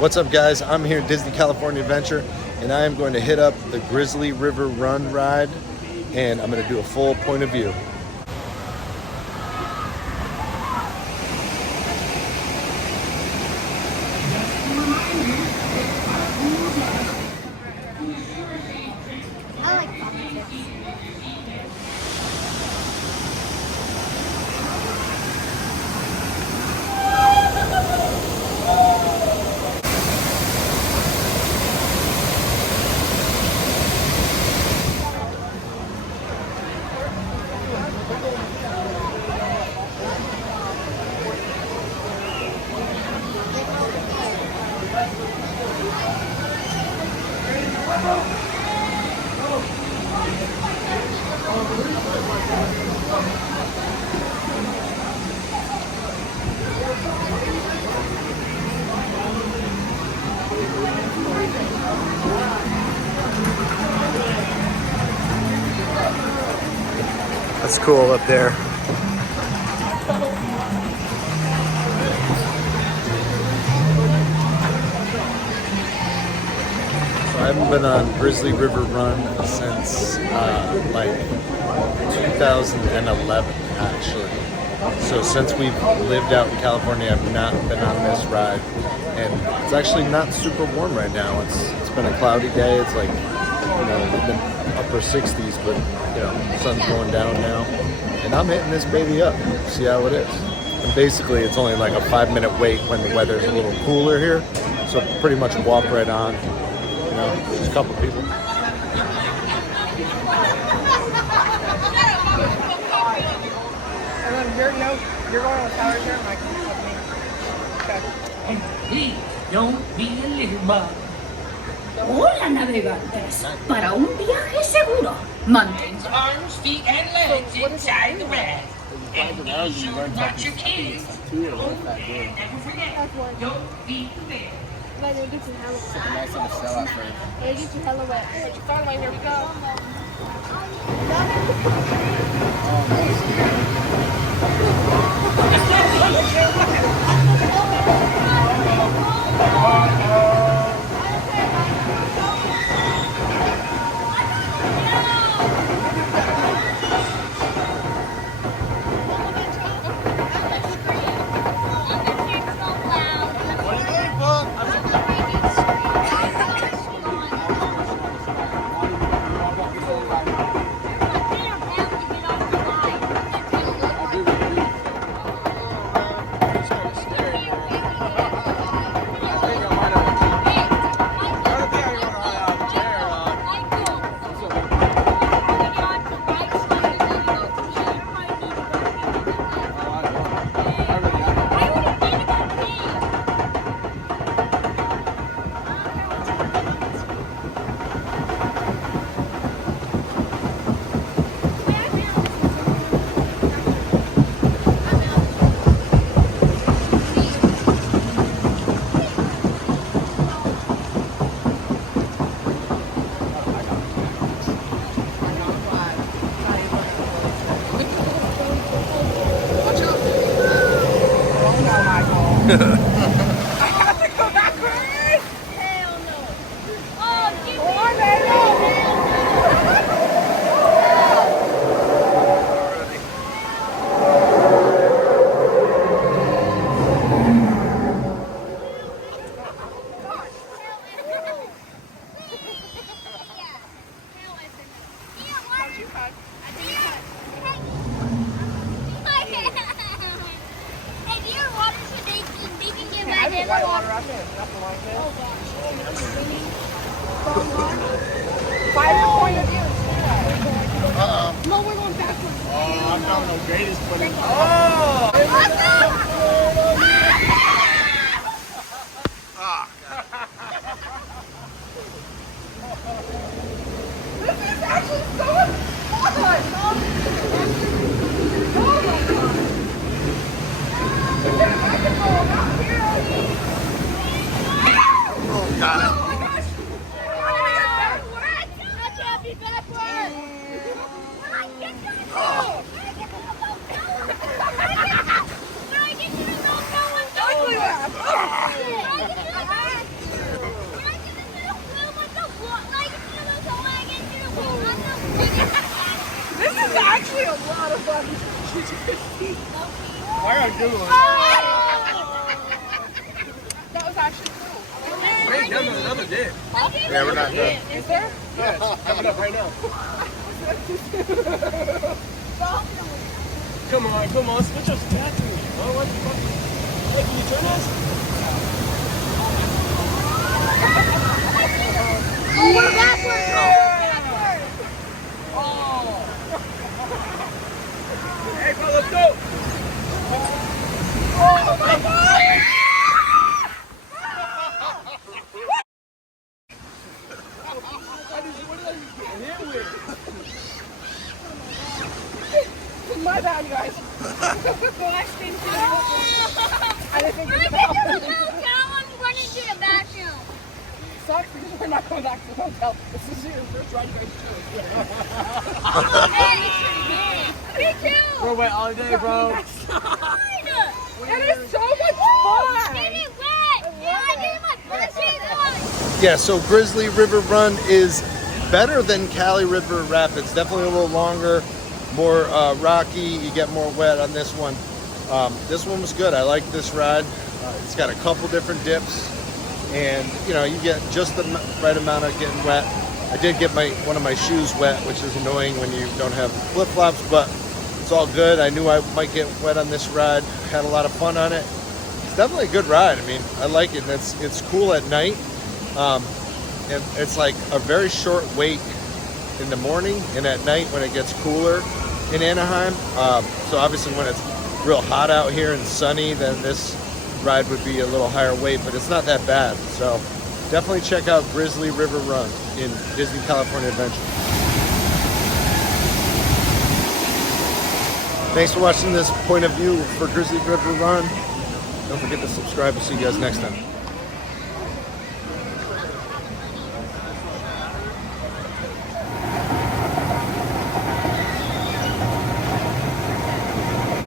What's up, guys? I'm here at Disney California Adventure, and I am going to hit up the Grizzly River Run ride, and I'm going to do a full point of view. That's cool up there. I haven't been on Grizzly River Run since like 2011, actually. So since we've lived out in California, I've not been on this ride, and it's actually not super warm right now. It's been a cloudy day. It's like, you know, we've been upper 60s, but you know, the sun's going down now, and I'm hitting this baby up. See how it is. And basically, it's only like a 5-minute wait when the weather's a little cooler here, so pretty much walk right on. You know, just a couple people. And then you're going on the tower here, Mike. Okay. And please don't be a little bug. Hola, navegantes. Para un viaje seguro, mantén arms, feet, and legs inside the bag. And be sure not your kids. Never forget, don't be the bear. But it'll get you hella wet. It'll get you hella wet. Put your phone away, here we go. I have to go backwards! Hell no. Oh, give me White water out there. That's the one there. Fire point of view. No, we're going backwards. Oh, I found the greatest footage. Oh! This is actually so fun! Oh my god! I can go around here! Oh, got it. Oh my gosh! I can't be backwards! I can't go! I get to the no one. actually a lot of fun. I gotta do one. That was actually cool. Wait, no, another dip. Yeah, we're not done. Is there? Yeah, it's coming up right now. Come on, switch us tattoos. Oh, what the fuck? Hey, can you turn us? Oh, we're backwards! Backwards! Oh. Hey, bro, let's go. Oh my god! My bad, guys. I didn't think it sucks because we're not going back to the hotel. This is your first ride, guys. Me too! We're wet all day, bro. It is so much fun! Get it wet! Yeah, I did my first. Yeah, so Grizzly River Run is better than Cali River Rapids. Definitely a little longer, more rocky. You get more wet on this one. This one was good. I like this ride. It's got a couple different dips, and you know, you get just the right amount of getting wet. I did get one of my shoes wet, which is annoying when you don't have flip-flops, but it's all good. I knew I might get wet on this ride. Had a lot of fun on it. It's definitely a good ride. I mean, I like it. And it's cool at night. And it's like a very short wait in the morning and at night when it gets cooler in Anaheim. So obviously when it's real hot out here and sunny, then this ride would be a little higher wait, but it's not that bad. So definitely check out Grizzly River Run in Disney California Adventure. Thanks for watching this point of view for Grizzly River Run. Don't forget to subscribe. We'll see you guys next time.